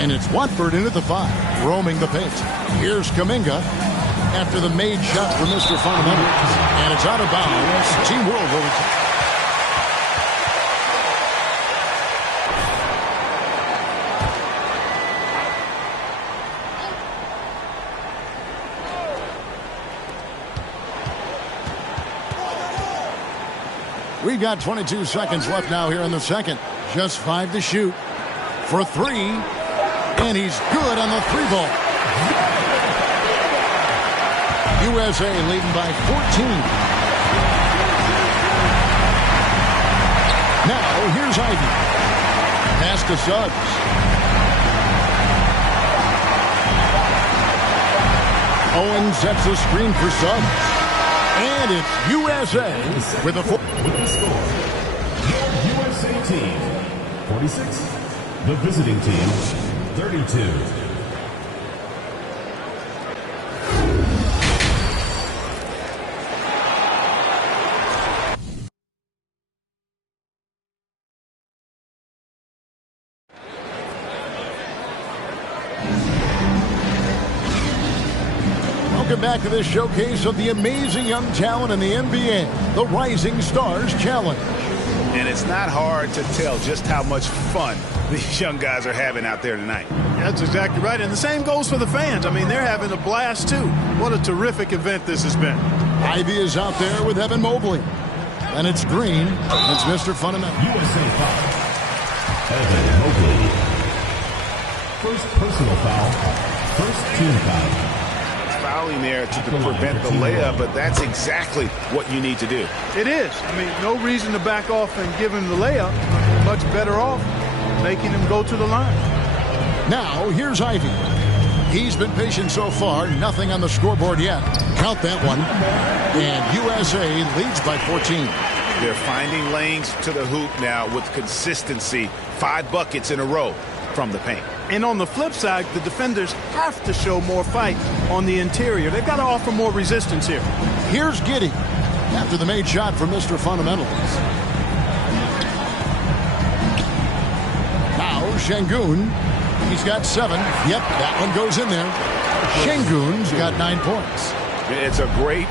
And it's Watford into the 5, roaming the paint. Here's Kuminga after the made shot for Mr. Fundamentals. And it's out of bounds. Team World will return. We've got 22 seconds left now here in the second. Just 5 to shoot for 3. And he's good on the 3-ball. USA leading by 14. Now here's Ivy. Pass to Suggs. Owen sets the screen for Suggs. And it's USA with a score, your USA team 46, the visiting team 32. Welcome back to this showcase of the amazing young talent in the NBA, the Rising Stars Challenge. And it's not hard to tell just how much fun these young guys are having out there tonight. That's exactly right. And the same goes for the fans. I mean, they're having a blast, too. What a terrific event this has been. Ivy is out there with Evan Mobley. And it's Green. It's Mr. Fundamental. USA foul. Evan Mobley. First personal foul. First team foul. Fouling there to prevent the layup, but that's exactly what you need to do. It is. I mean, no reason to back off and give him the layup. Much better off making him go to the line. Now, here's Ivy. He's been patient so far. Nothing on the scoreboard yet. Count that one. And USA leads by 14. They're finding lanes to the hoop now with consistency. 5 buckets in a row from the paint. And on the flip side, the defenders have to show more fight on the interior. They've got to offer more resistance here. Here's Giddey after the made shot from Mr. Fundamentals. Now Şengün. He's got 7. Yep, that one goes in there. Şengün's got 9 points. It's a great...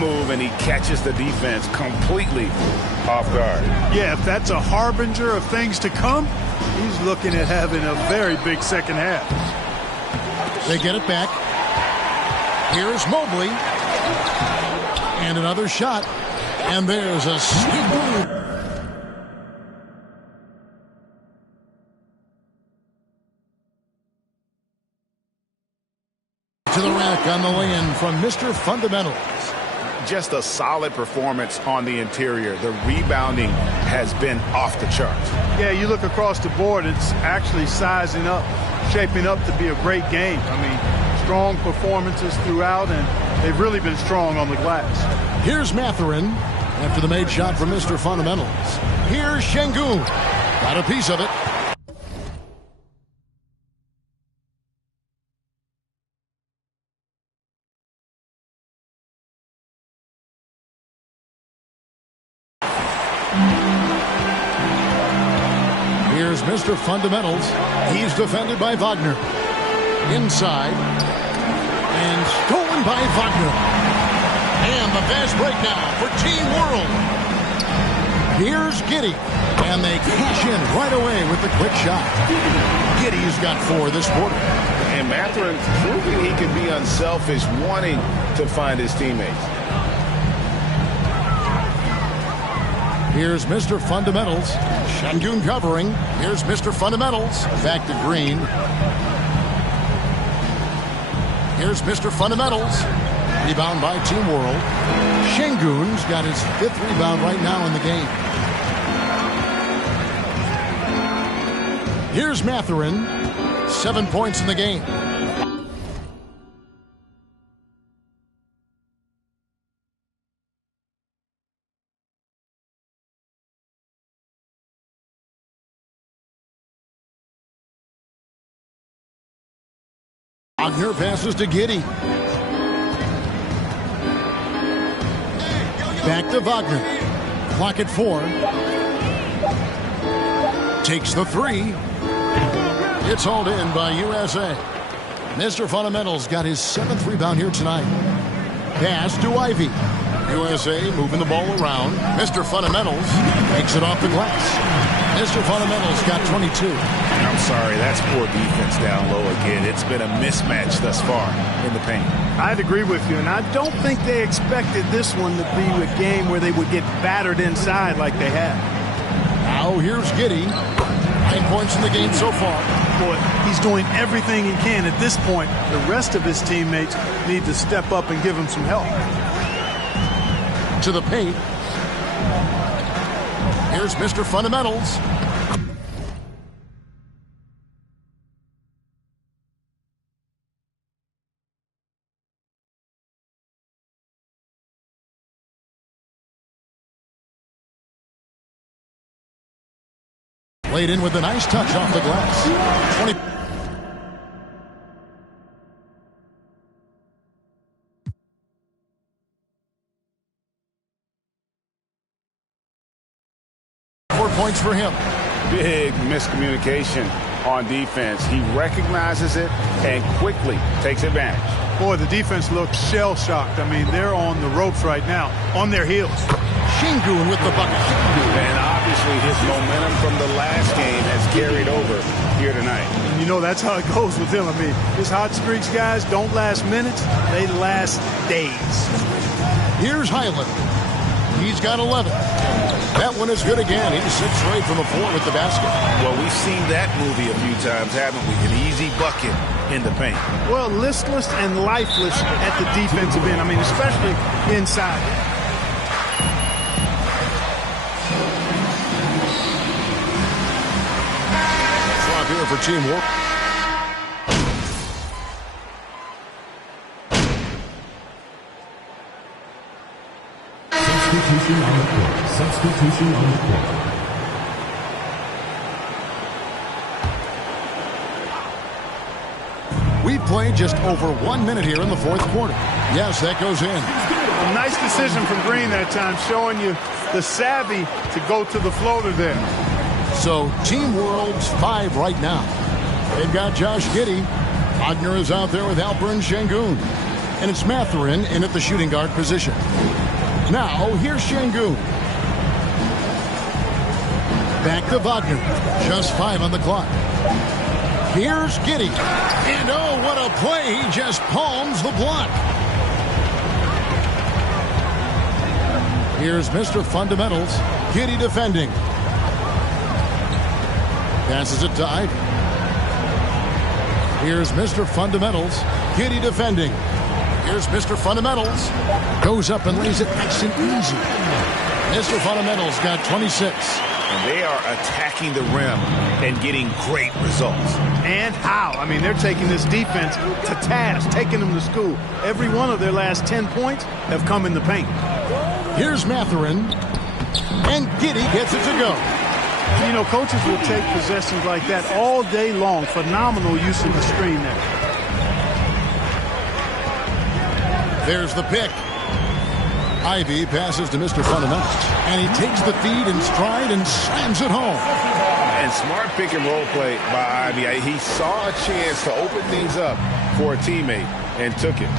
move, and he catches the defense completely off guard. Yeah, if that's a harbinger of things to come, he's looking at having a very big second half. They get it back. Here's Mobley. And another shot. And there's a sweep. To the rack on the lay-in from Mr. Fundamentals. Just a solid performance on the interior. The rebounding has been off the charts. Yeah, you look across the board, it's actually sizing up, shaping up to be a great game. I mean, strong performances throughout, and they've really been strong on the glass. Here's Mathurin after the made shot from Mr. Fundamentals. Here's Şengün. Got a piece of it. Here's Mr. Fundamentals. He's defended by Wagner. Inside. And stolen by Wagner. And the fast break now for Team World. Here's Giddey. And they cash in right away with the quick shot. Giddey's got 4 this quarter. And Mathurin proving he can be unselfish, wanting to find his teammates. Here's Mr. Fundamentals. Şengün covering. Here's Mr. Fundamentals. Back to Green. Here's Mr. Fundamentals. Rebound by Team World. Şengün's got his 5th rebound right now in the game. Here's Mathurin. 7 points in the game. Wagner passes to Giddey. Back to Wagner. Clock at 4. Takes the 3. It's hauled in by USA. Mr. Fundamentals got his 7th rebound here tonight. Pass to Ivy. USA moving the ball around. Mr. Fundamentals takes it off the glass. Mr. Fundamentals got 22. I'm sorry, that's poor defense down low again. It's been a mismatch thus far in the paint. I'd agree with you, and I don't think they expected this one to be a game where they would get battered inside like they have. Now here's Giddey. 9 points in the game so far. Boy, he's doing everything he can at this point. The rest of his teammates need to step up and give him some help. To the paint. Here's Mr. Fundamentals. Laid in with a nice touch off the glass. 20. Points for him. Big miscommunication on defense. He recognizes it and quickly takes advantage. Boy, the defense looks shell-shocked. I mean, they're on the ropes right now, on their heels. Şengün with the bucket. And obviously his momentum from the last game has carried over here tonight. And you know that's how it goes with him. I mean, his hot streaks, guys, don't last minutes. They last days. Here's Highland. He's got 11. That one is good again. He's 6 straight from the floor with the basket. Well, we've seen that movie a few times, haven't we? An easy bucket in the paint. Well, listless and lifeless at the defensive end. I mean, especially inside. Drop here for teamwork. Substitution on the court. Substitution on the court. We played just over 1 minute here in the 4th quarter. Yes, that goes in. A nice decision from Green that time, showing you the savvy to go to the floater there. So, Team World's 5 right now. They've got Josh Giddey. Wagner is out there with Alperen Şengün. And it's Mathurin in at the shooting guard position. Now, here's Şengün. Back to Wagner. Just 5 on the clock. Here's Giddey. And oh, what a play. He just palms the block. Here's Mr. Fundamentals. Giddey defending. Passes it to Ivy. Here's Mr. Fundamentals. Giddey defending. Here's Mr. Fundamentals. Goes up and lays it nice and easy. Mr. Fundamentals got 26. And they are attacking the rim and getting great results. And how? I mean, they're taking this defense to task, taking them to school. Every one of their last 10 points have come in the paint. Here's Mathurin. And Giddey gets it to go. You know, coaches will take possessions like that all day long. Phenomenal use of the screen there. There's the pick. Ivy passes to Mr. Fundamentals. And he takes the feed in stride and slams it home. And smart pick and roll play by Ivy. He saw a chance to open things up for a teammate and took it.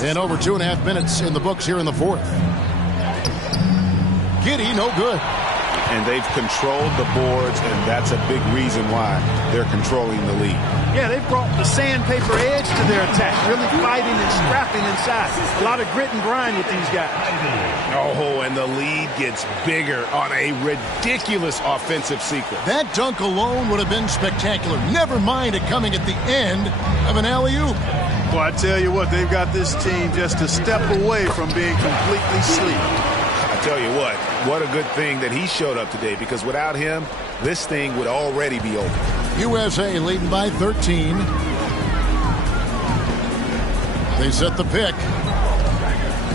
And over 2.5 minutes in the books here in the 4th. Giddey, no good. And they've controlled the boards, and that's a big reason why they're controlling the lead. Yeah, they've brought the sandpaper edge to their attack, really fighting and scrapping inside. A lot of grit and grind with these guys. Oh, and the lead gets bigger on a ridiculous offensive sequence. That dunk alone would have been spectacular. Never mind it coming at the end of an alley-oop. Well, I tell you what, they've got this team just a step away from being completely asleep. I tell you what a good thing that he showed up today, because without him, this thing would already be over. USA leading by 13. They set the pick.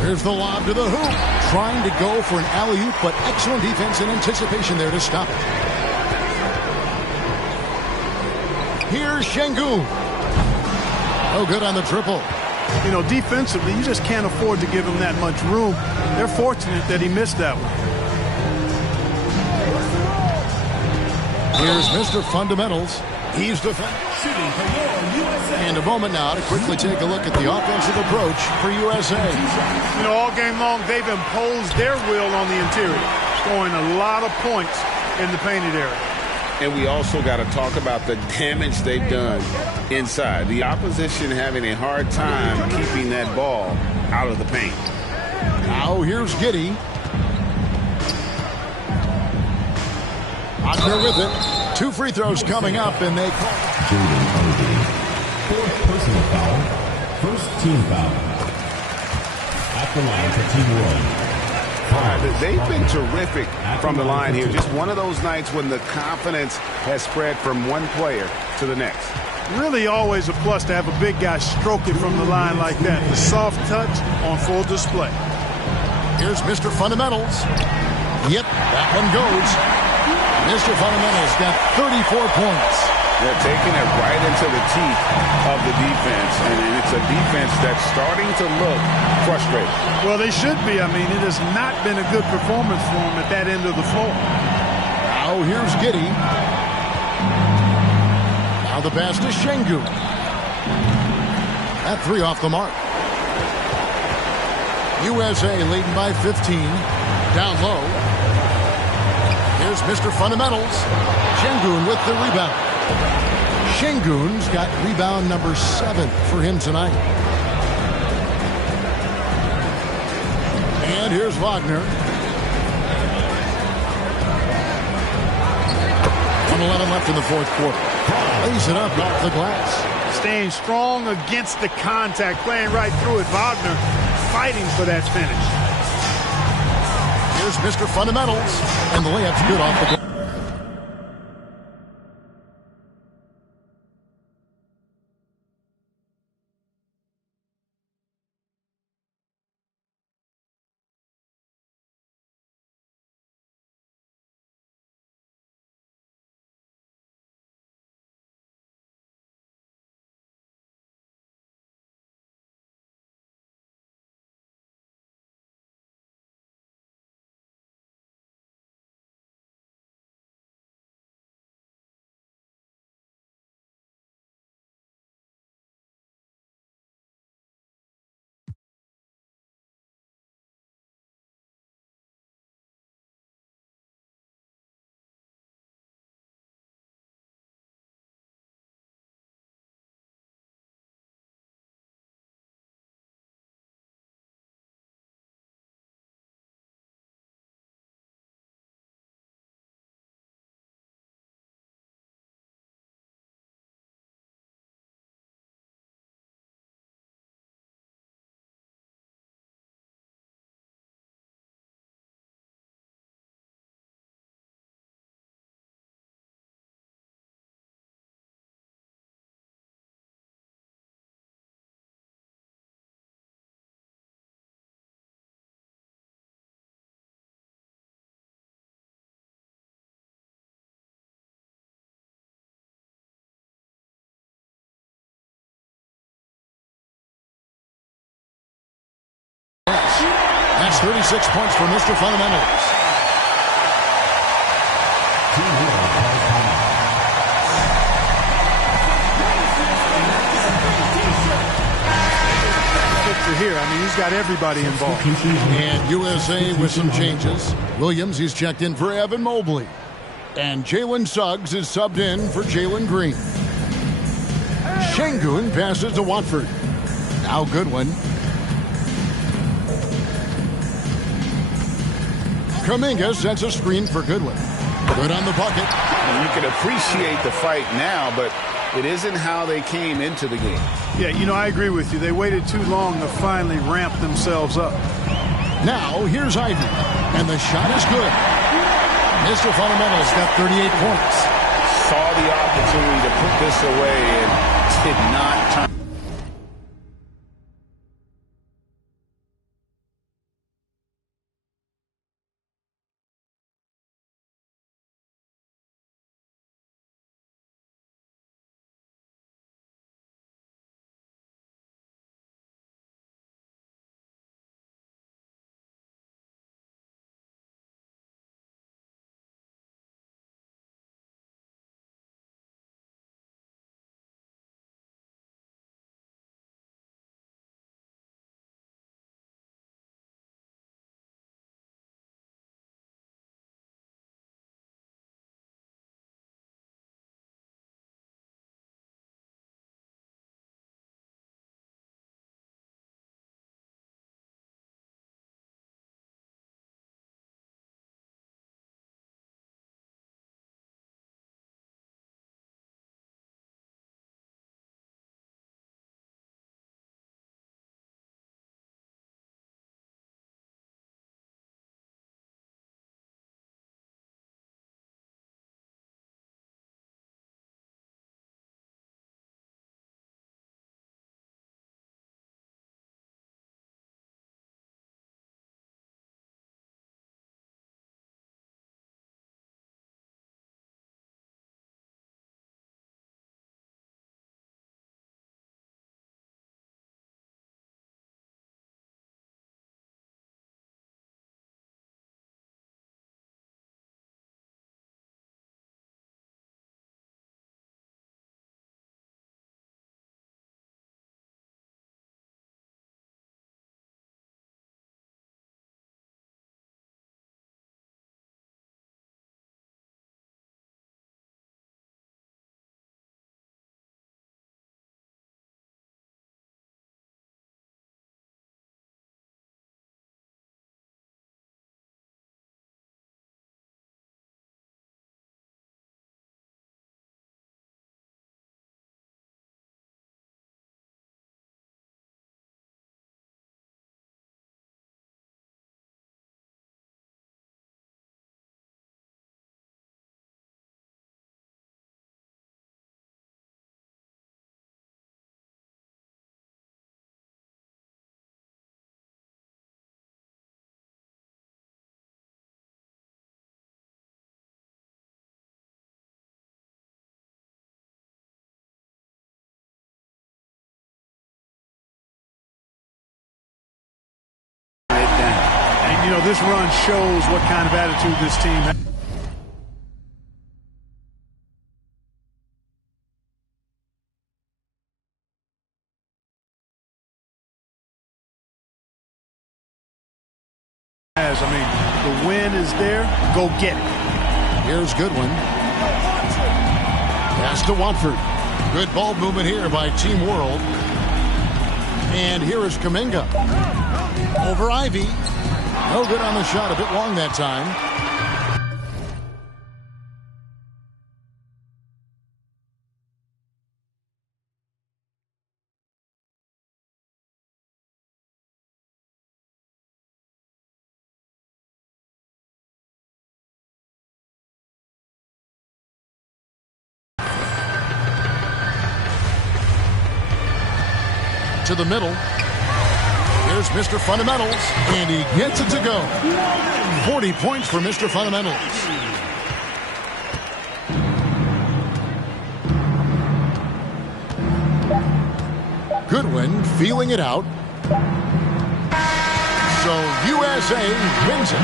Here's the lob to the hoop. Trying to go for an alley-oop, but excellent defense and anticipation there to stop it. Here's Şengün. Oh, good on the triple. You know, defensively, you just can't afford to give him that much room. They're fortunate that he missed that one. Here's Mr. Fundamentals. He's defending. And a moment now to quickly take a look at the offensive approach for USA. You know, all game long, they've imposed their will on the interior, scoring a lot of points in the painted area. And we also got to talk about the damage they've done inside. The opposition having a hard time keeping that ball out of the paint. Now here's Giddey. Wagner with it. 2 free throws coming up, and they call. Jaden Ivey. 4th personal foul. 1st team foul. At the line for team 1. They've been terrific from the line here. Just one of those nights when the confidence has spread from one player to the next. Really always a plus to have a big guy stroke it from the line like that. The soft touch on full display. Here's Mr. Fundamentals. Yep, that one goes. Mr. Fundamentals got 34 points. They're taking it right into the teeth of the defense, and it's a defense that's starting to look frustrated. Well, they should be. I mean, it has not been a good performance for them at that end of the floor. Now here's Giddey. Now the pass to Şengün. That 3 off the mark. USA leading by 15. Down low. Here's Mr. Fundamentals. Şengün with the rebound. Şengün's got rebound number 7 for him tonight. And here's Wagner. 1:11 left in the 4th quarter. Lays it up off the glass. Staying strong against the contact, playing right through it. Wagner fighting for that finish. Here's Mr. Fundamentals, and the layup's good off the glass. That's 36 points for Mr. Fundamentals. Here, I mean, he's got everybody involved. And USA with some changes. Williams, he's checked in for Evan Mobley. And Jalen Suggs is subbed in for Jalen Green. Şengün passes to Watford. Now Goodwin. Kuminga sets a screen for Goodwin. Good on the bucket. And you can appreciate the fight now, but it isn't how they came into the game. Yeah, you know, I agree with you. They waited too long to finally ramp themselves up. Now, here's Ivey. And the shot is good. Mr. Fundamentals got 38 points. Saw the opportunity to put this away and did not turn. you know, this run shows what kind of attitude this team has. I mean, the win is there. Go get it. Here's Goodwin. Pass to Watford. Good ball movement here by Team World. And here is Kuminga. Over Ivy. No good on the shot. A bit long that time. To the middle. Here's Mr. Fundamentals, and he gets it to go. 40 points for Mr. Fundamentals. Goodwin feeling it out. So USA wins it.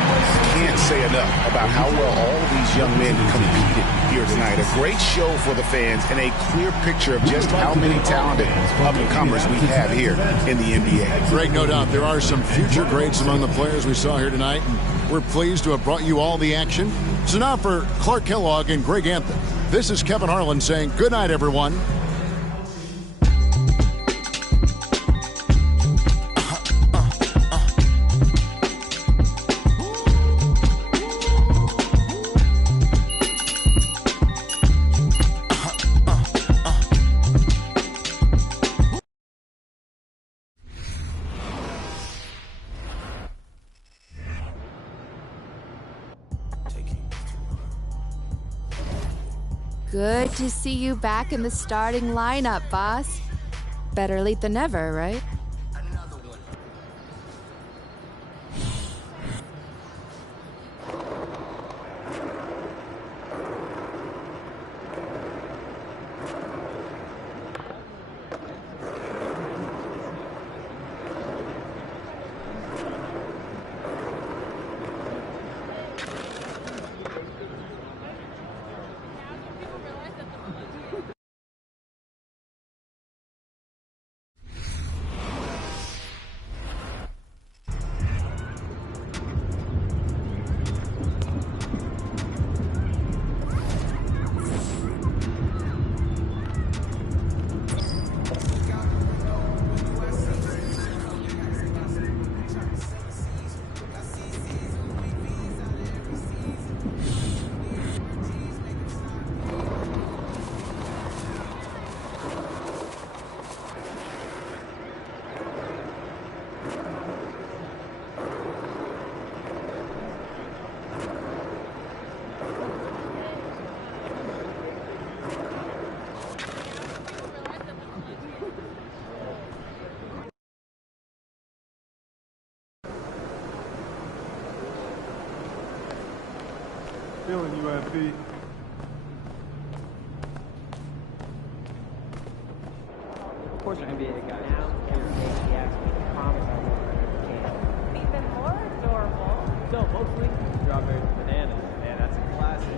Can't say enough about how well all these young men competed here tonight. A great show for the fans and a clear picture of just how many talented up-and-comers we have here in the NBA. Greg, no doubt there are some future greats among the players we saw here tonight, and we're pleased to have brought you all the action. So now for Clark Kellogg and Greg Anthem, this is Kevin Harlan saying good night, everyone. Good to see you back in the starting lineup, boss. Better late than never, right? Feeling you, MP. Of course, an NBA guy. Now, he actually promised I won't can. Even more adorable. No, mostly strawberries and bananas. Man, that's a classic.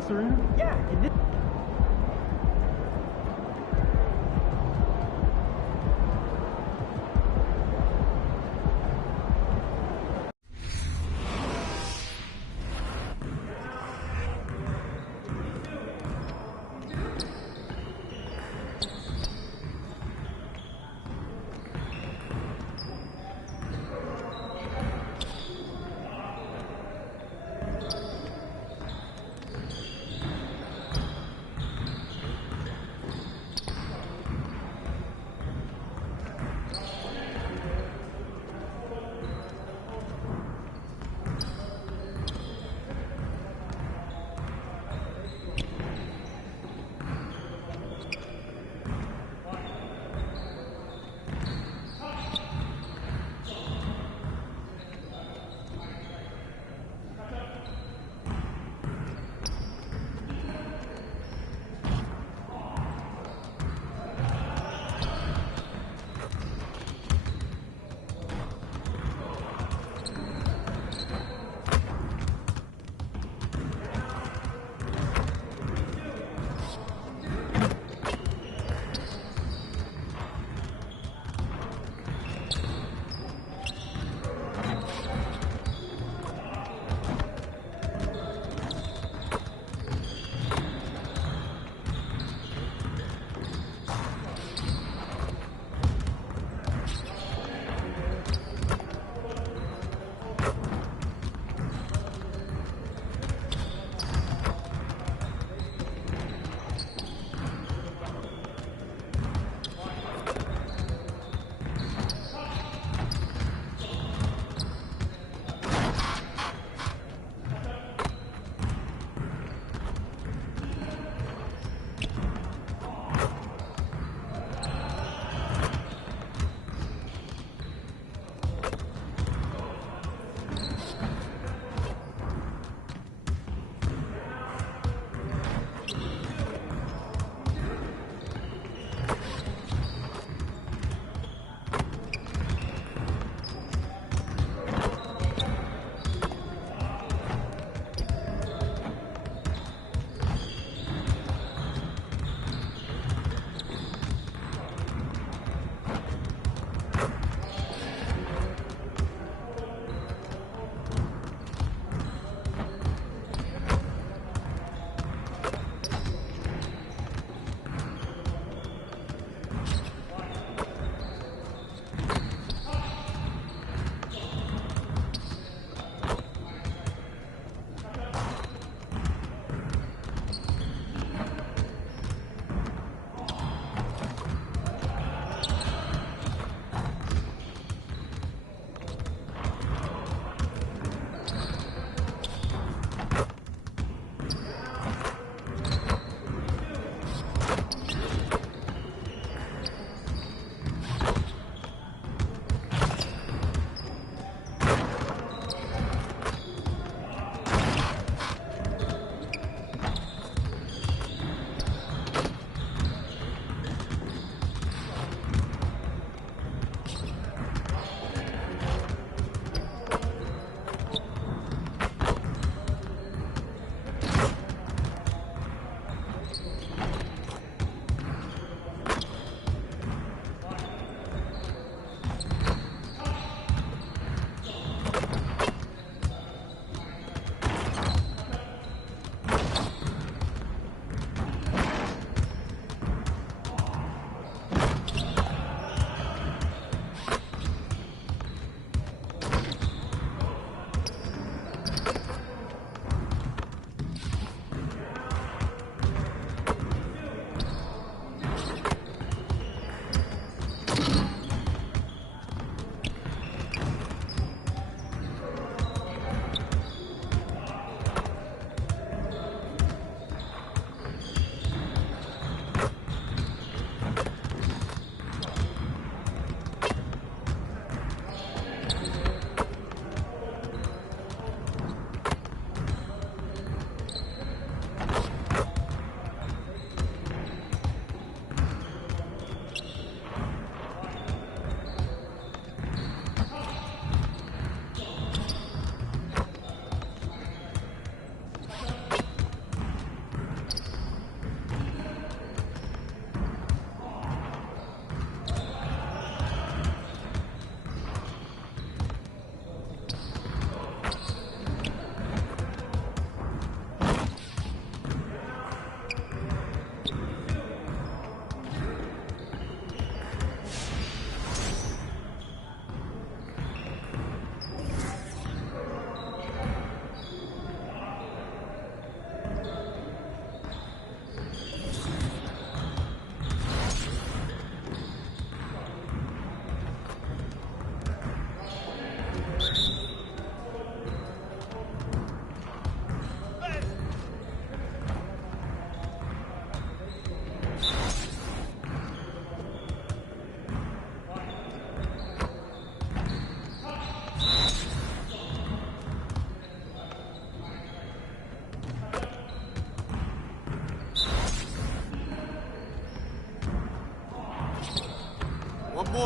this arena? Yeah, in this.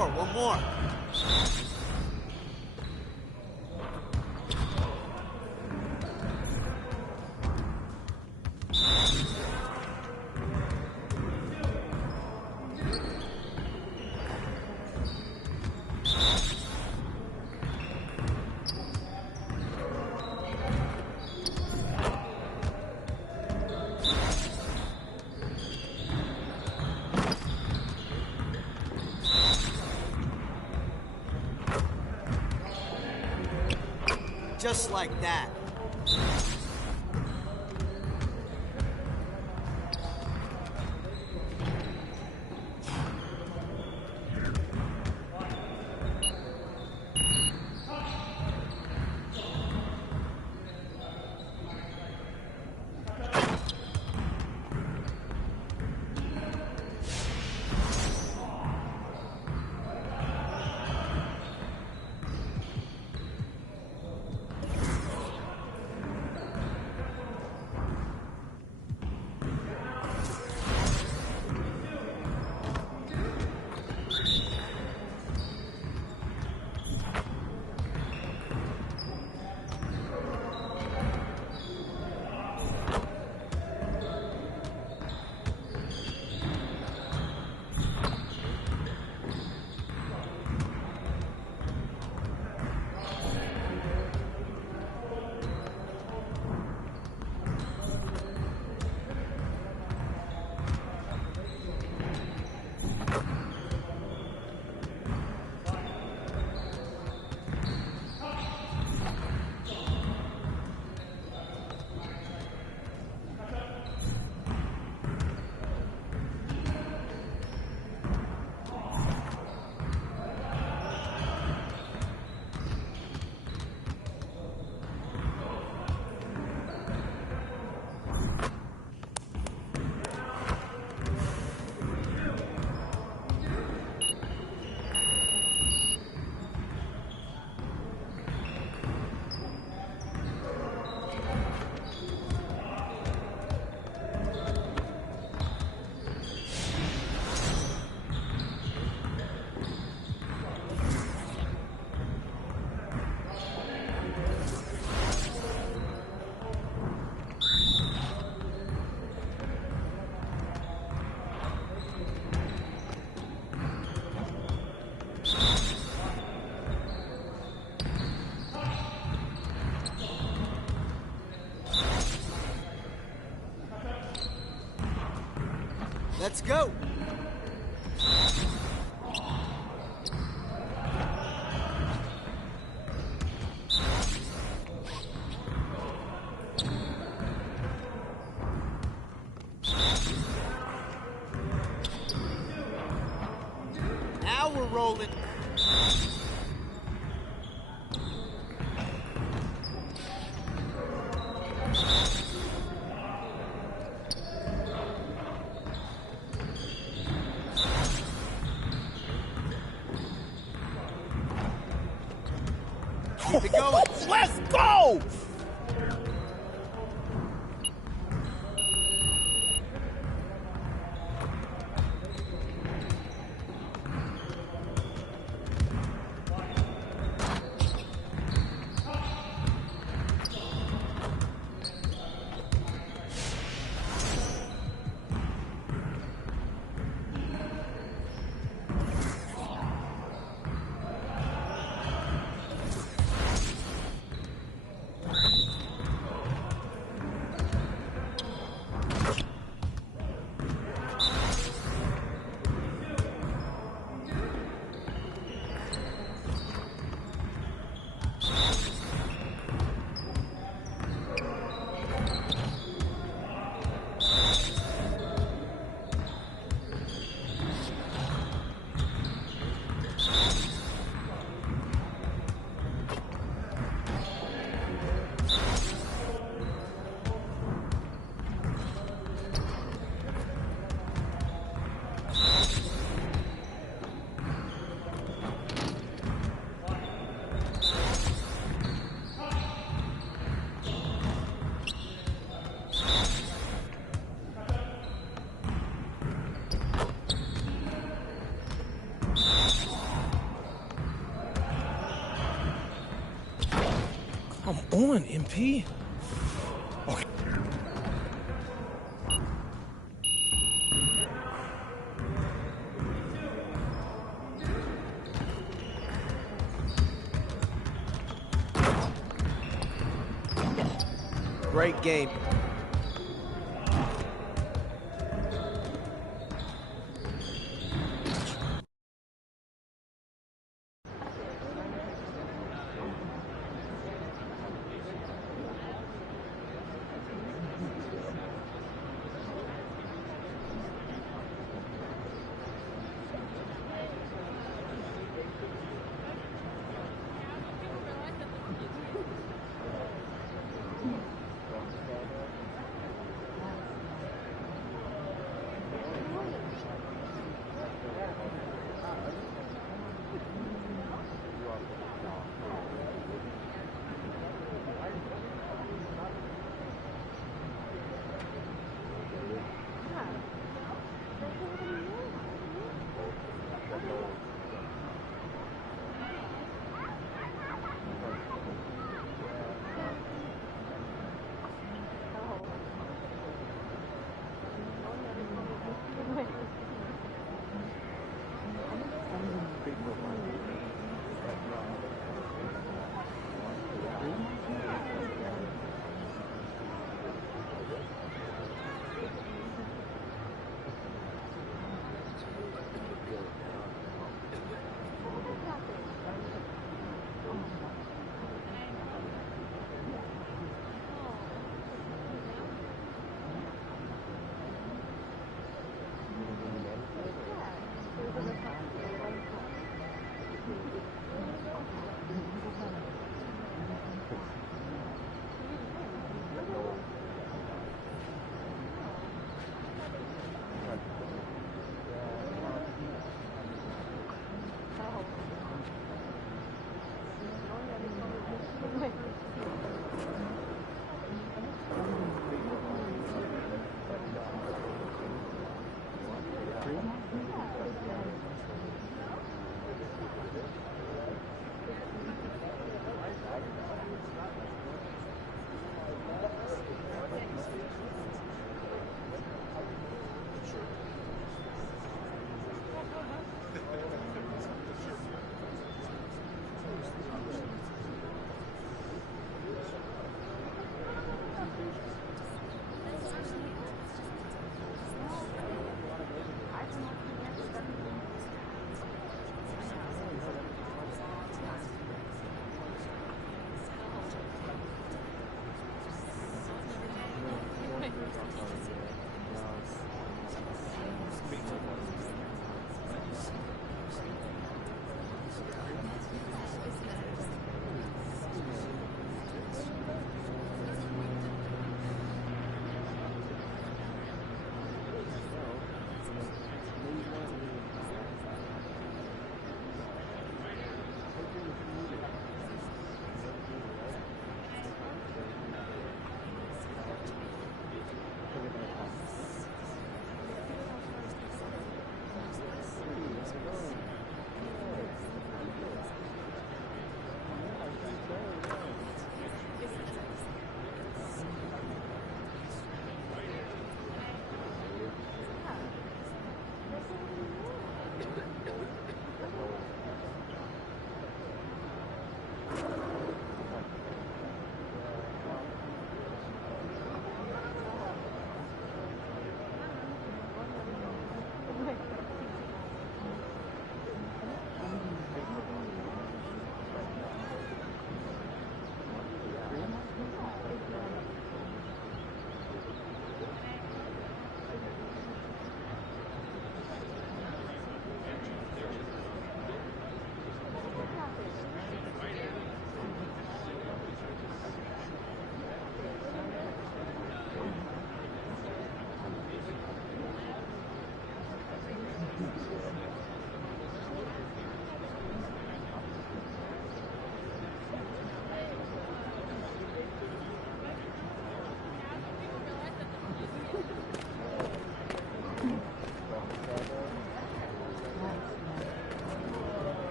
one more. Just like that. Let's go. Now we're rolling. Keep it going. Let's go! on, MP? Okay. Great game.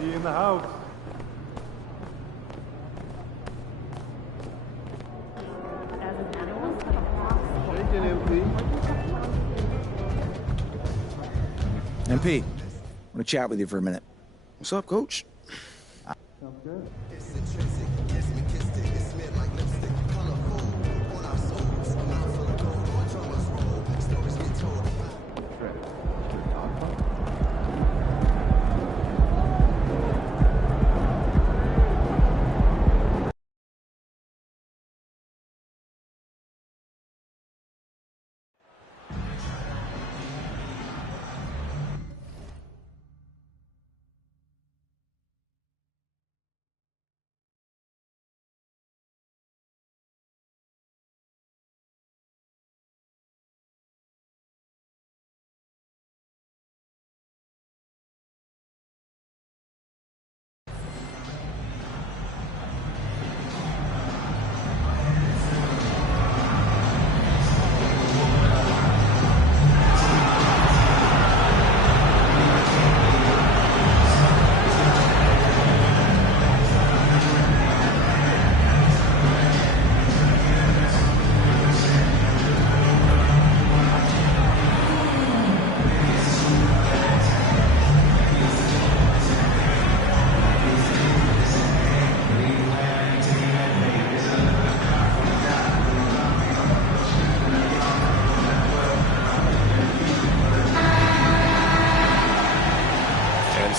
He in the house. MP, I want to chat with you for a minute. What's up, Coach? Sounds good.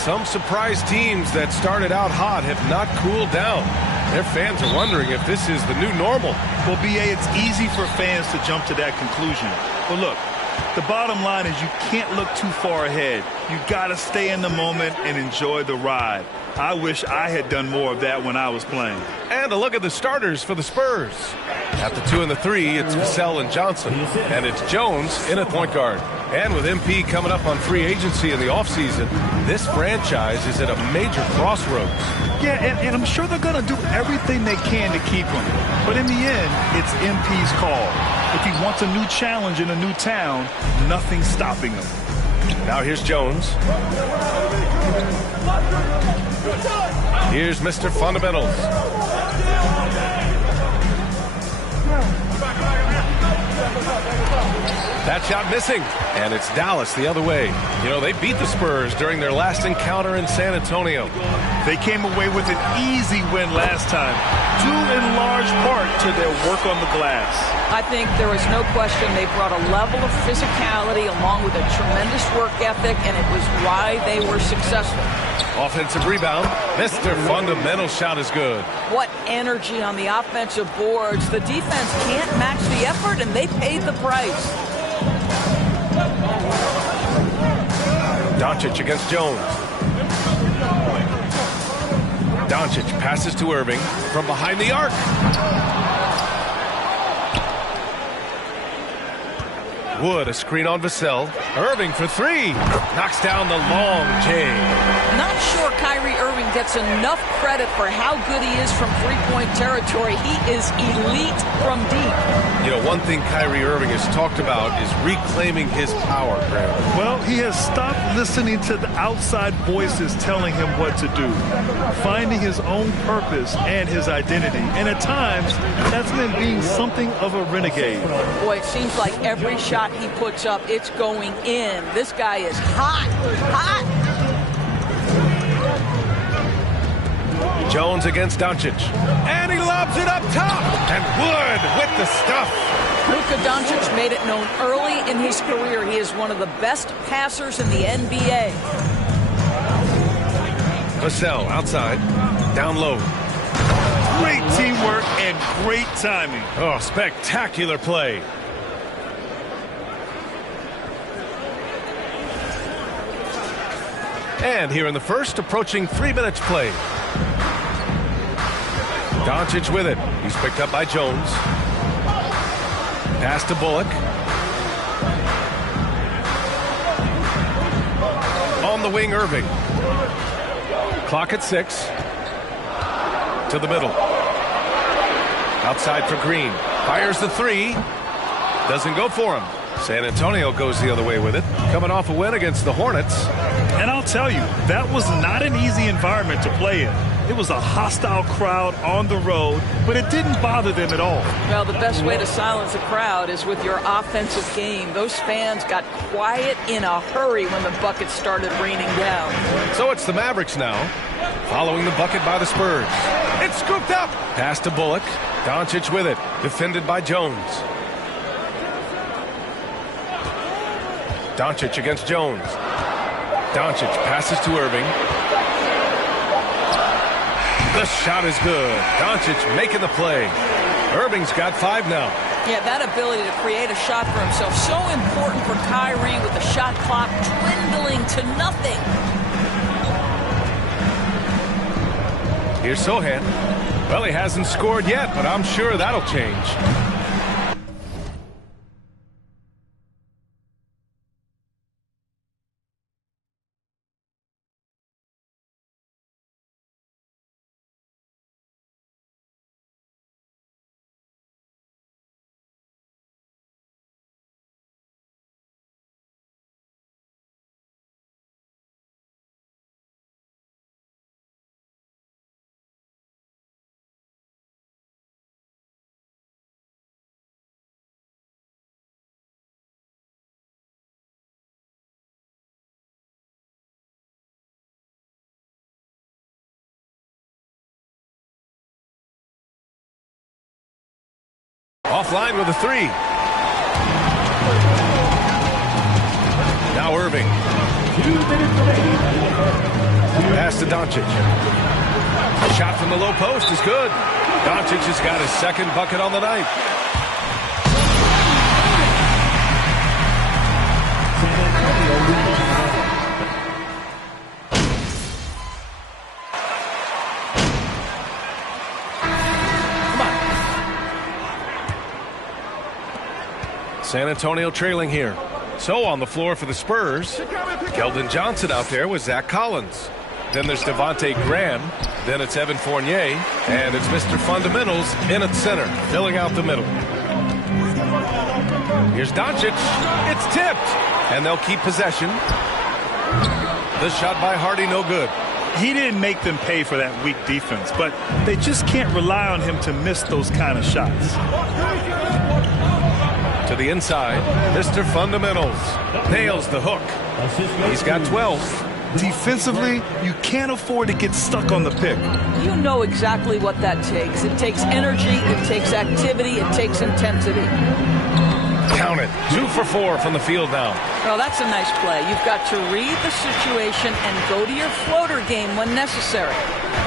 Some surprise teams that started out hot have not cooled down. Their fans are wondering if this is the new normal. Well, B.A., it's easy for fans to jump to that conclusion. But look, the bottom line is you can't look too far ahead. You got to stay in the moment and enjoy the ride. I wish I had done more of that when I was playing. And a look at the starters for the Spurs. At the 2 and the 3, it's Vassell and Johnson. And it's Jones in at point guard. And with MP coming up on free agency in the offseason, this franchise is at a major crossroads. Yeah, and I'm sure they're going to do everything they can to keep him. But in the end, it's MP's call. If he wants a new challenge in a new town, nothing's stopping him. Now here's Jones. Here's Mr. Fundamentals. That shot missing, and it's Dallas the other way. You know, they beat the Spurs during their last encounter in San Antonio. They came away with an easy win last time, due in large part to their work on the glass. I think there is no question they brought a level of physicality along with a tremendous work ethic, and it was why they were successful. Offensive rebound. Mr. Fundamental shot is good. What energy on the offensive boards. The defense can't match the effort, and they paid the price. Doncic against Jones. Doncic passes to Irving from behind the arc. Wood, a screen on Vassell. Irving for three. Knocks down the long J. Not sure Kyrie Irving gets enough credit for how good he is from three-point territory. He is elite from deep. You know, one thing Kyrie Irving has talked about is reclaiming his power, Graham. Well, he has stopped listening to the outside voices telling him what to do, finding his own purpose and his identity. And at times, that's meant being something of a renegade. Boy, it seems like every shot he puts up, it's going in. This guy is hot, hot. Jones against Doncic. And he lobs it up top. And Wood with the stuff. Luka Doncic made it known early in his career he is one of the best passers in the NBA. Vassell outside. Down low. Great teamwork and great timing. Oh, spectacular play. And here in the first, approaching 3 minutes played. Doncic with it. He's picked up by Jones. Pass to Bullock. On the wing, Irving. Clock at 6. To the middle. Outside for Green. Fires the three. Doesn't go for him. San Antonio goes the other way with it, coming off a win against the Hornets. And I'll tell you, that was not an easy environment to play in. It was a hostile crowd on the road, but it didn't bother them at all. Well, the best way to silence a crowd is with your offensive game. Those fans got quiet in a hurry when the buckets started raining down. So it's the Mavericks now, following the bucket by the Spurs. It's scooped up. Pass to Bullock. Doncic with it, defended by Jones. Doncic against Jones. Doncic passes to Irving. The shot is good. Doncic making the play. Irving's got 5 now. Yeah, that ability to create a shot for himself, so important for Kyrie with the shot clock dwindling to nothing. Here's Sohan. Well, he hasn't scored yet, but I'm sure that'll change. Offline with a 3. Now Irving. Pass to Doncic. A shot from the low post is good. Doncic has got his second bucket on the night. San Antonio trailing here. So on the floor for the Spurs, Keldon Johnson out there with Zach Collins. Then there's Devontae Graham. Then it's Evan Fournier. And it's Mr. Fundamentals in at center, filling out the middle. Here's Doncic. It's tipped. And they'll keep possession. The shot by Hardy, no good. He didn't make them pay for that weak defense, but they just can't rely on him to miss those kind of shots. To the inside, Mr. Fundamentals nails the hook. He's got 12. Defensively, you can't afford to get stuck on the pick. You know exactly what that takes. It takes energy, it takes activity, it takes intensity. Count it. 2 for 4 from the field now. Well, that's a nice play. You've got to read the situation and go to your floater game when necessary.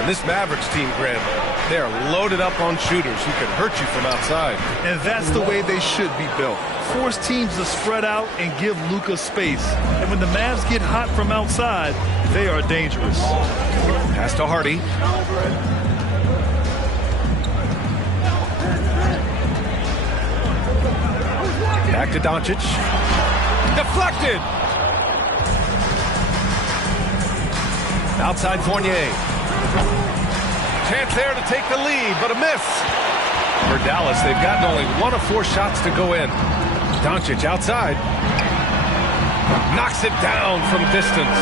And this Mavericks team, Grant, they're loaded up on shooters who can hurt you from outside. And that's the way they should be built. Force teams to spread out and give Luka space. And when the Mavs get hot from outside, they are dangerous. Pass to Hardy. Back to Doncic. Deflected. Outside Fournier. Chance there to take the lead, but a miss. For Dallas, they've gotten only 1 of 4 shots to go in. Doncic outside. Knocks it down from distance.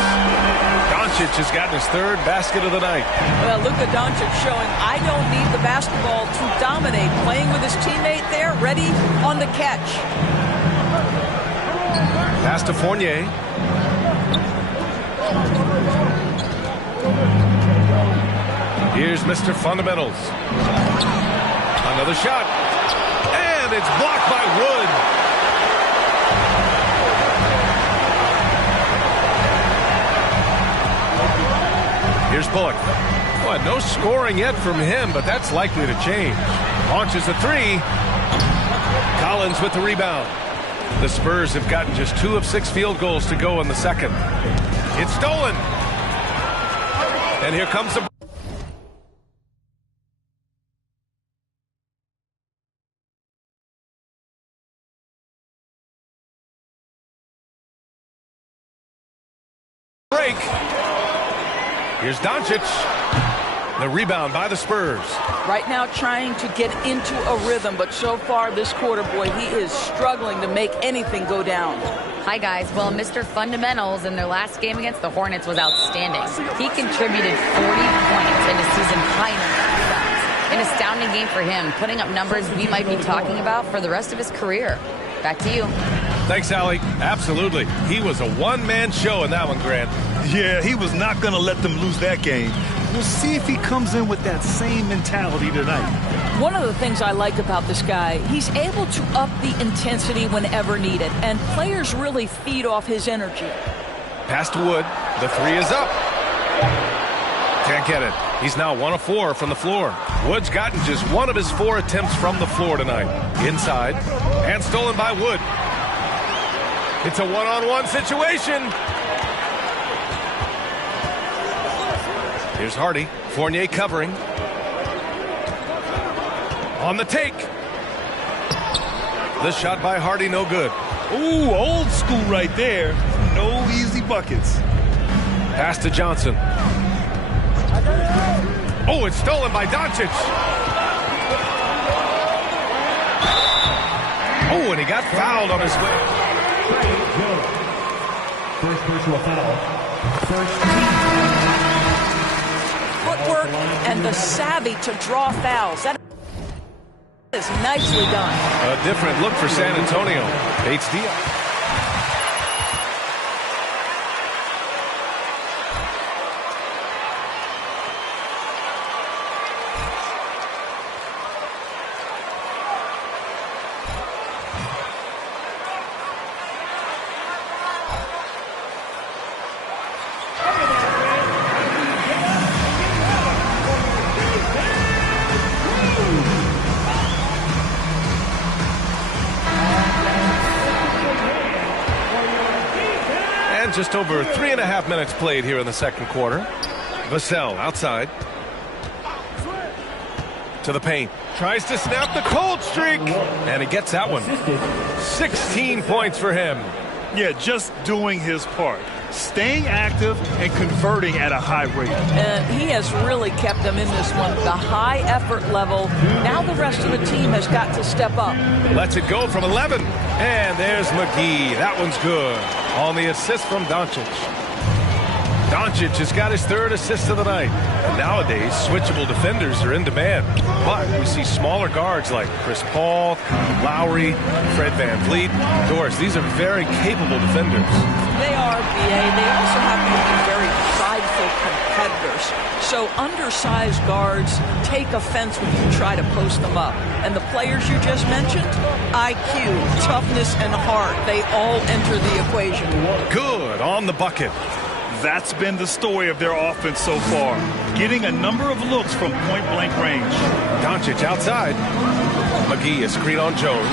Doncic has gotten his 3rd basket of the night. Well, Luka Doncic showing I don't need the basketball to dominate. Playing with his teammate there, ready on the catch. Pass to Fournier. Here's Mr. Fundamentals. Another shot. And it's blocked by Wood. Here's Bullock. Boy, no scoring yet from him, but that's likely to change. Launches a 3. Collins with the rebound. The Spurs have gotten just 2 of 6 field goals to go in the second. It's stolen. And here comes the break. Here's Doncic. The rebound by the Spurs. Right now trying to get into a rhythm, but so far this quarter, boy, he is struggling to make anything go down. Hi, guys. Well, Mr. Fundamentals in their last game against the Hornets was outstanding. He contributed 40 points in a season-high number of runs. An astounding game for him, putting up numbers we might be talking about for the rest of his career. Back to you. Thanks, Allie. Absolutely. He was a one-man show in that one, Grant. Yeah, he was not going to let them lose that game. We'll see if he comes in with that same mentality tonight. One of the things I like about this guy, he's able to up the intensity whenever needed, and players really feed off his energy. Pass to Wood. The three is up. Can't get it. He's now 1 of 4 from the floor. Wood's gotten just 1 of his 4 attempts from the floor tonight. Inside. And stolen by Wood. It's a one-on-one situation. Here's Hardy. Fournier covering. On the take. The shot by Hardy, no good. Ooh, old school right there. No easy buckets. Pass to Johnson. Oh, it's stolen by Doncic. Oh, and he got fouled on his way. First personal foul. First Footwork and the savvy to draw fouls. That is nicely done. A different look for San Antonio. Bates Diaz. Just over 3.5 minutes played here in the second quarter. Vassell outside. To the paint. Tries to snap the cold streak. And he gets that one. 16 points for him. Yeah, just doing his part. Staying active and converting at a high rate. And he has really kept them in this one. The high effort level. Now the rest of the team has got to step up. Lets it go from 11. And there's McGee. That one's good. On the assist from Doncic. Doncic has got his 3rd assist of the night. And nowadays, switchable defenders are in demand. But we see smaller guards like Chris Paul, Lowry, Fred VanVleet. Doris, these are very capable defenders. They are, BA. They also happen to be very prideful competitors. So undersized guards take offense when you try to post them up. And the players you just mentioned, IQ, toughness, and heart, they all enter the equation. Good on the bucket. That's been the story of their offense so far. Getting a number of looks from point-blank range. Doncic outside. McGee a screen on Jones.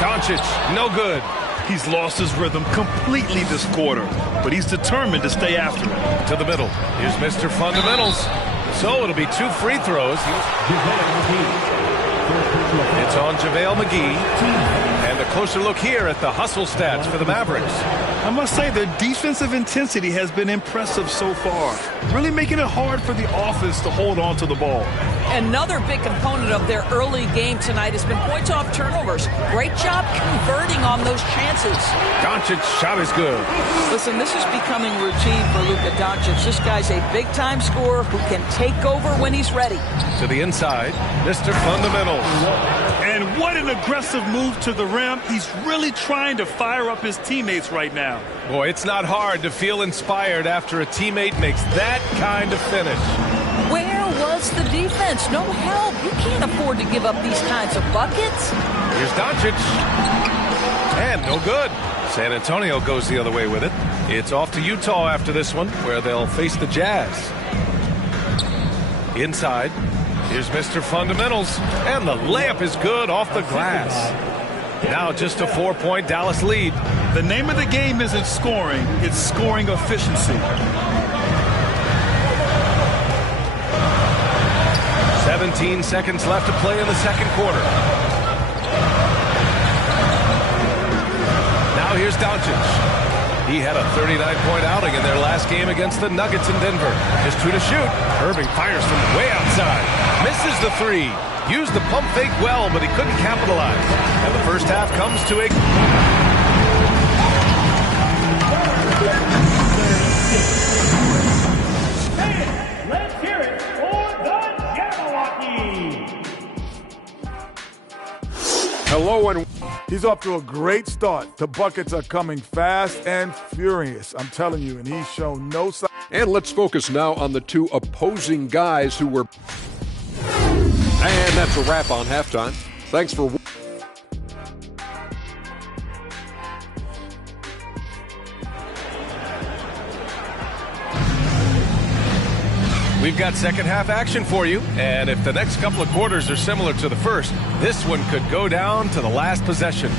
Doncic, no good. He's lost his rhythm completely this quarter, but he's determined to stay after it. To the middle. Here's Mr. Fundamentals. So it'll be 2 free throws. It's on JaVale McGee. And a closer look here at the hustle stats for the Mavericks. I must say their defensive intensity has been impressive so far. Really making it hard for the offense to hold on to the ball. Another big component of their early game tonight has been points off turnovers. Great job converting on those chances. Doncic's shot is good. Listen, this is becoming routine for Luka Doncic. This guy's a big-time scorer who can take over when he's ready. To the inside, Mr. Fundamentals. And what an aggressive move to the rim. He's really trying to fire up his teammates right now. Boy, it's not hard to feel inspired after a teammate makes that kind of finish. Where was the defense? No help. You can't afford to give up these kinds of buckets. Here's Doncic. And no good. San Antonio goes the other way with it. It's off to Utah after this one, where they'll face the Jazz. Inside. Here's Mr. Fundamentals. And the layup is good off the glass. Now just a 4-point Dallas lead. The name of the game isn't scoring, it's scoring efficiency. 17 seconds left to play in the second quarter. Now here's Doncic. He had a 39-point outing in their last game against the Nuggets in Denver. Just 2 to shoot. Irving fires from way outside. Misses the 3. Used the pump fake well, but he couldn't capitalize. And the first half comes to a... Let's hear it for the Jabberwocky. Hello, and he's off to a great start. The buckets are coming fast and furious, I'm telling you, and he's shown no sign. And let's focus now on the 2 opposing guys who were... And that's a wrap on halftime. Thanks for... We've got second half action for you, and if the next couple of quarters are similar to the first, this one could go down to the last possession.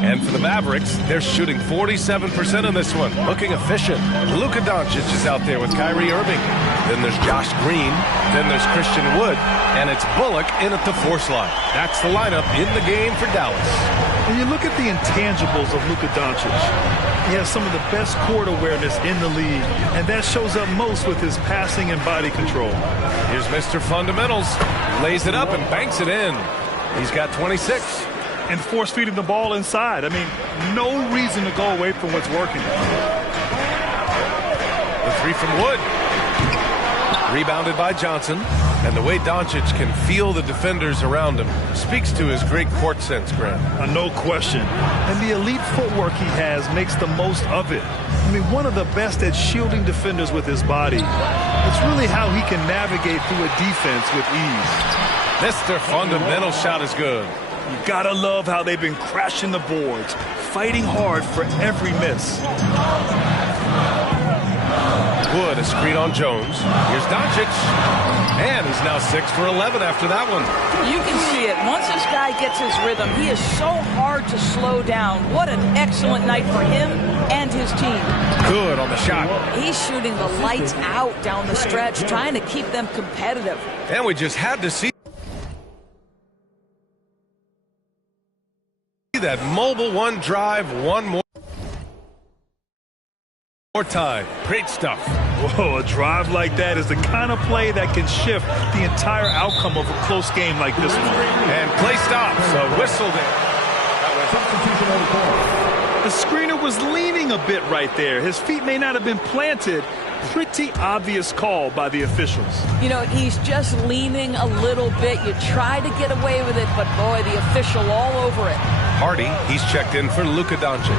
And for the Mavericks, they're shooting 47% in this one, looking efficient. Luka Doncic is out there with Kyrie Irving. Then there's Josh Green. Then there's Christian Wood. And it's Bullock in at the 4 slot. That's the lineup in the game for Dallas. When you look at the intangibles of Luka Doncic, he has some of the best court awareness in the league, and that shows up most with his passing and body control. Here's Mr. Fundamentals. Lays it up and banks it in. He's got 26. And force feeding the ball inside. I mean, no reason to go away from what's working. The 3 from Wood. Rebounded by Johnson. And the way Doncic can feel the defenders around him speaks to his great court sense, Grant. No question. And the elite footwork he has makes the most of it. I mean, one of the best at shielding defenders with his body. It's really how he can navigate through a defense with ease. Mr. Fundamental shot is good. You gotta love how they've been crashing the boards, fighting hard for every miss. Wood, a screen on Jones. Here's Doncic. And he's now 6 for 11 after that one. You can see it. Once this guy gets his rhythm, he is so hard to slow down. What an excellent night for him and his team. Good on the shot. He's shooting the lights out down the stretch, trying to keep them competitive. And we just had to see that mobile one drive one more time. Great stuff. Whoa, a drive like that is the kind of play that can shift the entire outcome of a close game like this one. And play stops. So whistled it. The screener was leaning a bit right there. His feet may not have been planted. Pretty obvious call by the officials. You know, he's just leaning a little bit. You try to get away with it, but boy, the official all over it. Hardy, he's checked in for Luka Doncic.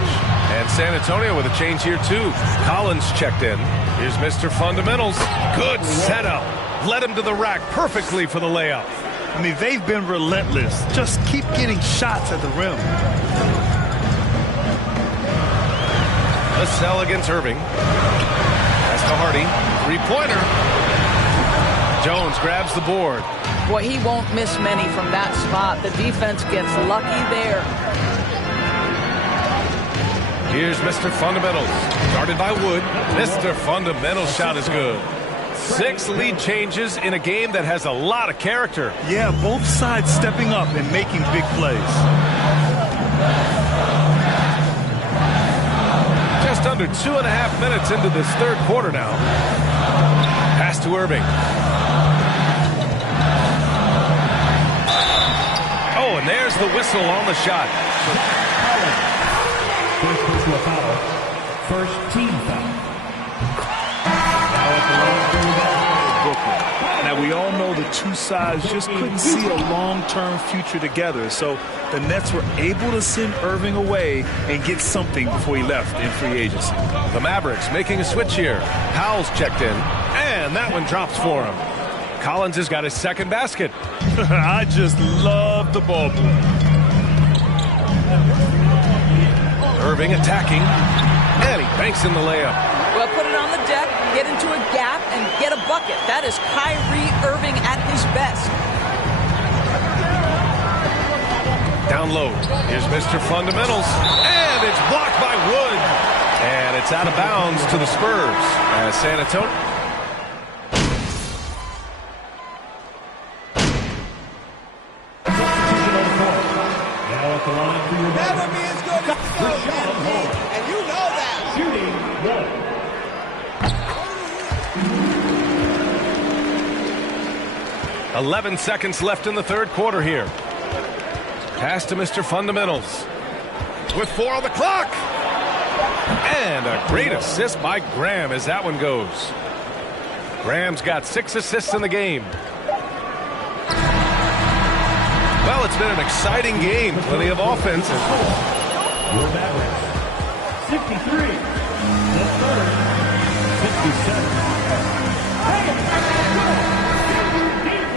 And San Antonio with a change here, too. Collins checked in. Here's Mr. Fundamentals. Good setup. Led him to the rack perfectly for the layup. I mean, they've been relentless. Just keep getting shots at the rim. A sell against Irving. That's to Hardy. 3-pointer. Jones grabs the board. Boy, he won't miss many from that spot. The defense gets lucky there. Here's Mr. Fundamentals. Guarded by Wood. Mr. Fundamental's shot is good. 6 lead changes in a game that has a lot of character. Yeah, both sides stepping up and making big plays. Just under 2.5 minutes into this third quarter now. Pass to Irving. Oh, and there's the whistle on the shot. First personal foul. First team foul. Now, we all know the two sides just couldn't see a long-term future together, so the Nets were able to send Irving away and get something before he left in free agency. The Mavericks making a switch here. Howell's checked in, and that one drops for him. Collins has got his second basket. I just love the ball movement. Irving attacking, and he banks in the layup. Well, put it on the deck, get into a gap, and get a bucket. That is Kyrie Irving at his best. Down low, here's Mr. Fundamentals, and it's blocked by Wood. And it's out of bounds to the Spurs as San Antonio. Foul at the line for your Never be as good as the goal, and you know that. shooting 11 seconds left in the third quarter here. Pass to Mr. Fundamentals. With 4 on the clock. And a great assist by Graham as that one goes. Graham's got 6 assists in the game. Well, it's been an exciting game. Plenty of offense. Your Mavericks. 63. The third. 67.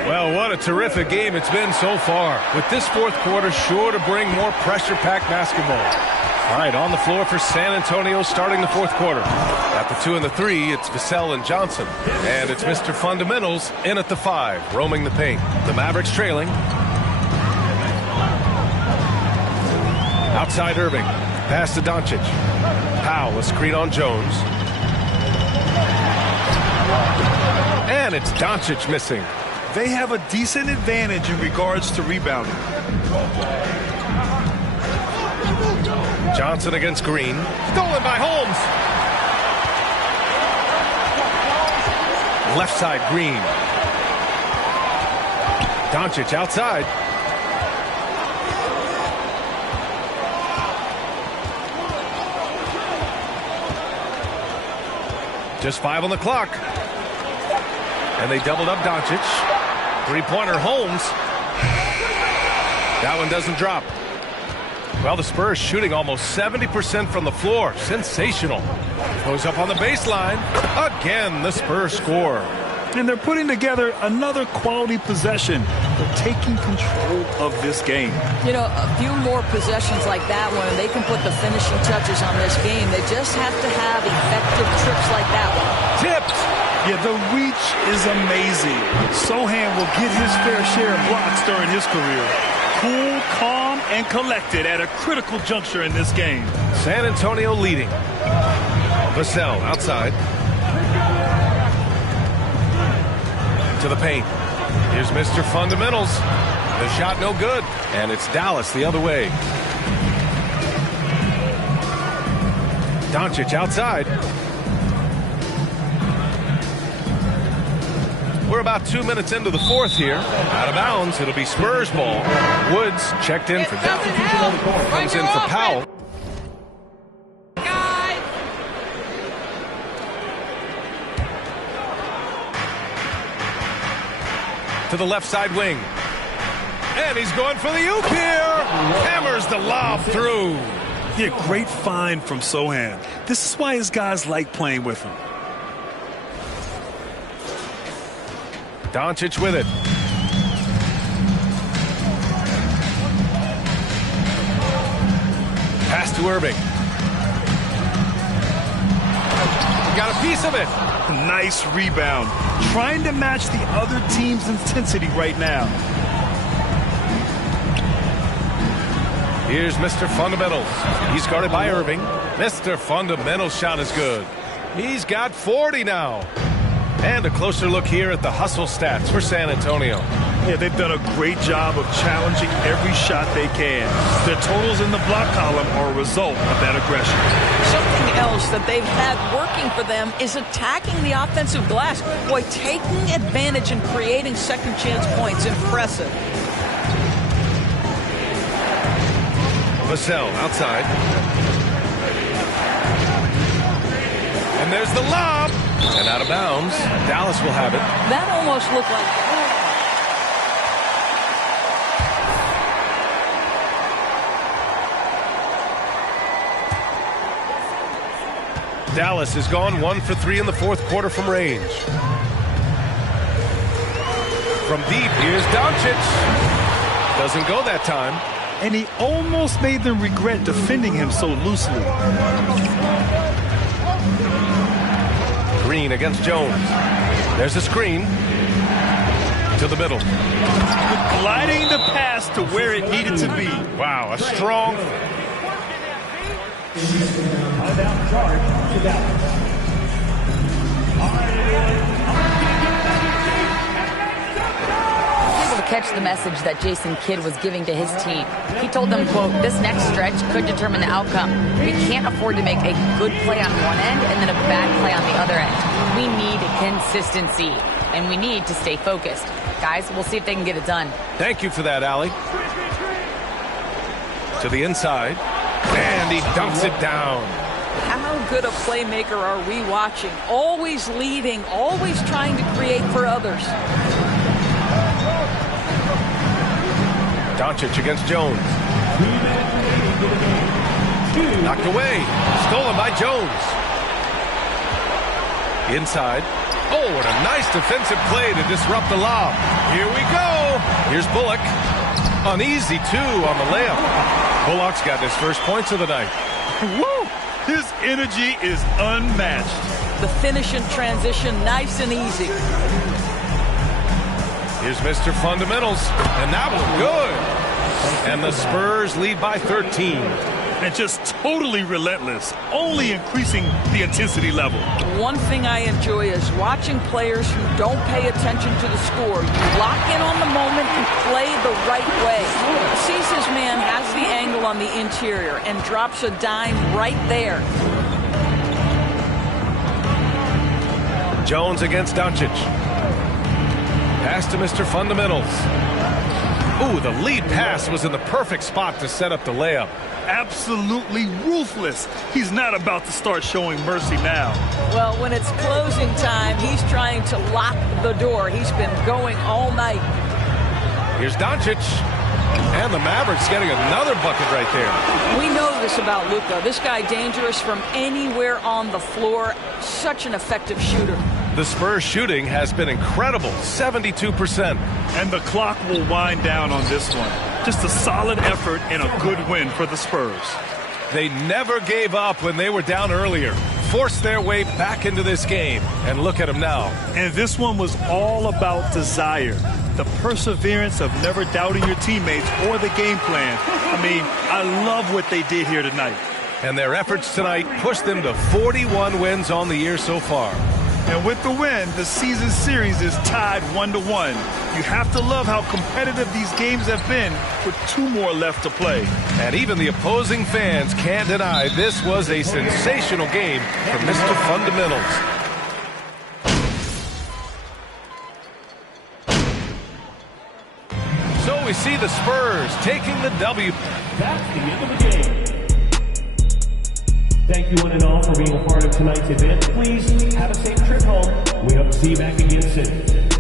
Well, what a terrific game it's been so far. With this fourth quarter sure to bring more pressure-packed basketball. All right, on the floor for San Antonio starting the fourth quarter. At the 2 and the 3, it's Vassell and Johnson. And it's Mr. Fundamentals in at the 5, roaming the paint. The Mavericks trailing. Outside Irving. Pass to Doncic. Powell, a screen on Jones. And it's Doncic missing. They have a decent advantage in regards to rebounding. Johnson against Green. Stolen by Holmes. Left side, Green. Doncic outside. Just 5 on the clock. And they doubled up Doncic. Three-pointer, Holmes. That one doesn't drop. Well, the Spurs shooting almost 70% from the floor. Sensational. Goes up on the baseline. Again, the Spurs score. And they're putting together another quality possession. They're taking control of this game. You know, a few more possessions like that one, and they can put the finishing touches on this game. They just have to have effective trips like that one. Tipped. Yeah, the reach is amazing. Sohan will get his fair share of blocks during his career. Cool, calm, and collected at a critical juncture in this game. San Antonio leading. Vassell outside. To the paint. Here's Mr. Fundamentals. The shot no good. And it's Dallas the other way. Doncic outside. We're about 2 minutes into the fourth here. Out of bounds. It'll be Spurs ball. Woods checked in for Dallas. Comes in for Powell. To the left side wing. And he's going for the oop here. Hammers the lob through. Yeah, great find from Sohan. This is why his guys like playing with him. Doncic with it. Pass to Irving. Got a piece of it. Nice rebound. Trying to match the other team's intensity right now. Here's Mr. Fundamentals. He's guarded by Irving. Mr. Fundamentals shot is good. He's got 40 now. And a closer look here at the hustle stats for San Antonio. Yeah, they've done a great job of challenging every shot they can. Their totals in the block column are a result of that aggression. Something else that they've had working for them is attacking the offensive glass. Boy, taking advantage and creating second chance points. Impressive. Vassell outside. And there's the lob. And out of bounds. Dallas will have it. That almost looked like... Dallas has gone 1 for 3 in the fourth quarter from range. From deep, here's Doncic. Doesn't go that time. And he almost made them regret defending him so loosely. Green against Jones. There's a screen. To the middle. Gliding the pass to where it needed to be. Wow, a strong... Timeout charge to Dallas. catch the message that Jason Kidd was giving to his team. He told them, quote, "This next stretch could determine the outcome. We can't afford to make a good play on one end and then a bad play on the other end. We need consistency, and we need to stay focused." Guys, we'll see if they can get it done. Thank you for that, Allie. To the inside, and he dunks it down. How good a playmaker are we watching? Always leading, always trying to create for others. Doncic against Jones. Knocked away. Stolen by Jones. Inside. Oh, what a nice defensive play to disrupt the lob. Here we go. Here's Bullock. An easy two on the layup. Bullock's got his first points of the night. Woo! His energy is unmatched. The finish in transition, nice and easy. Here's Mr. Fundamentals, and that was good. And the Spurs lead by 13. And just totally relentless, only increasing the intensity level. One thing I enjoy is watching players who don't pay attention to the score. You lock in on the moment and play the right way. Sees his man has the angle on the interior and drops a dime right there. Jones against Doncic. Pass to Mr. Fundamentals. Ooh, the lead pass was in the perfect spot to set up the layup. Absolutely ruthless. He's not about to start showing mercy now. Well, when it's closing time, he's trying to lock the door. He's been going all night. Here's Doncic. And the Mavericks getting another bucket right there. We know this about Luka. This guy dangerous from anywhere on the floor. Such an effective shooter. The Spurs shooting has been incredible, 72%. And the clock will wind down on this one. Just a solid effort and a good win for the Spurs. They never gave up when they were down earlier. Forced their way back into this game. And look at them now. And this one was all about desire. The perseverance of never doubting your teammates or the game plan. I mean, I love what they did here tonight. And their efforts tonight pushed them to 41 wins on the year so far. And with the win, the season series is tied 1-1. You have to love how competitive these games have been with 2 more left to play. And even the opposing fans can't deny this was a sensational game for Mr. Fundamentals. So we see the Spurs taking the W. That's the end of the game. Thank you one and all for being a part of tonight's event. Please have a safe trip home. We hope to see you back again soon.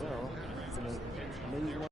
Well, maybe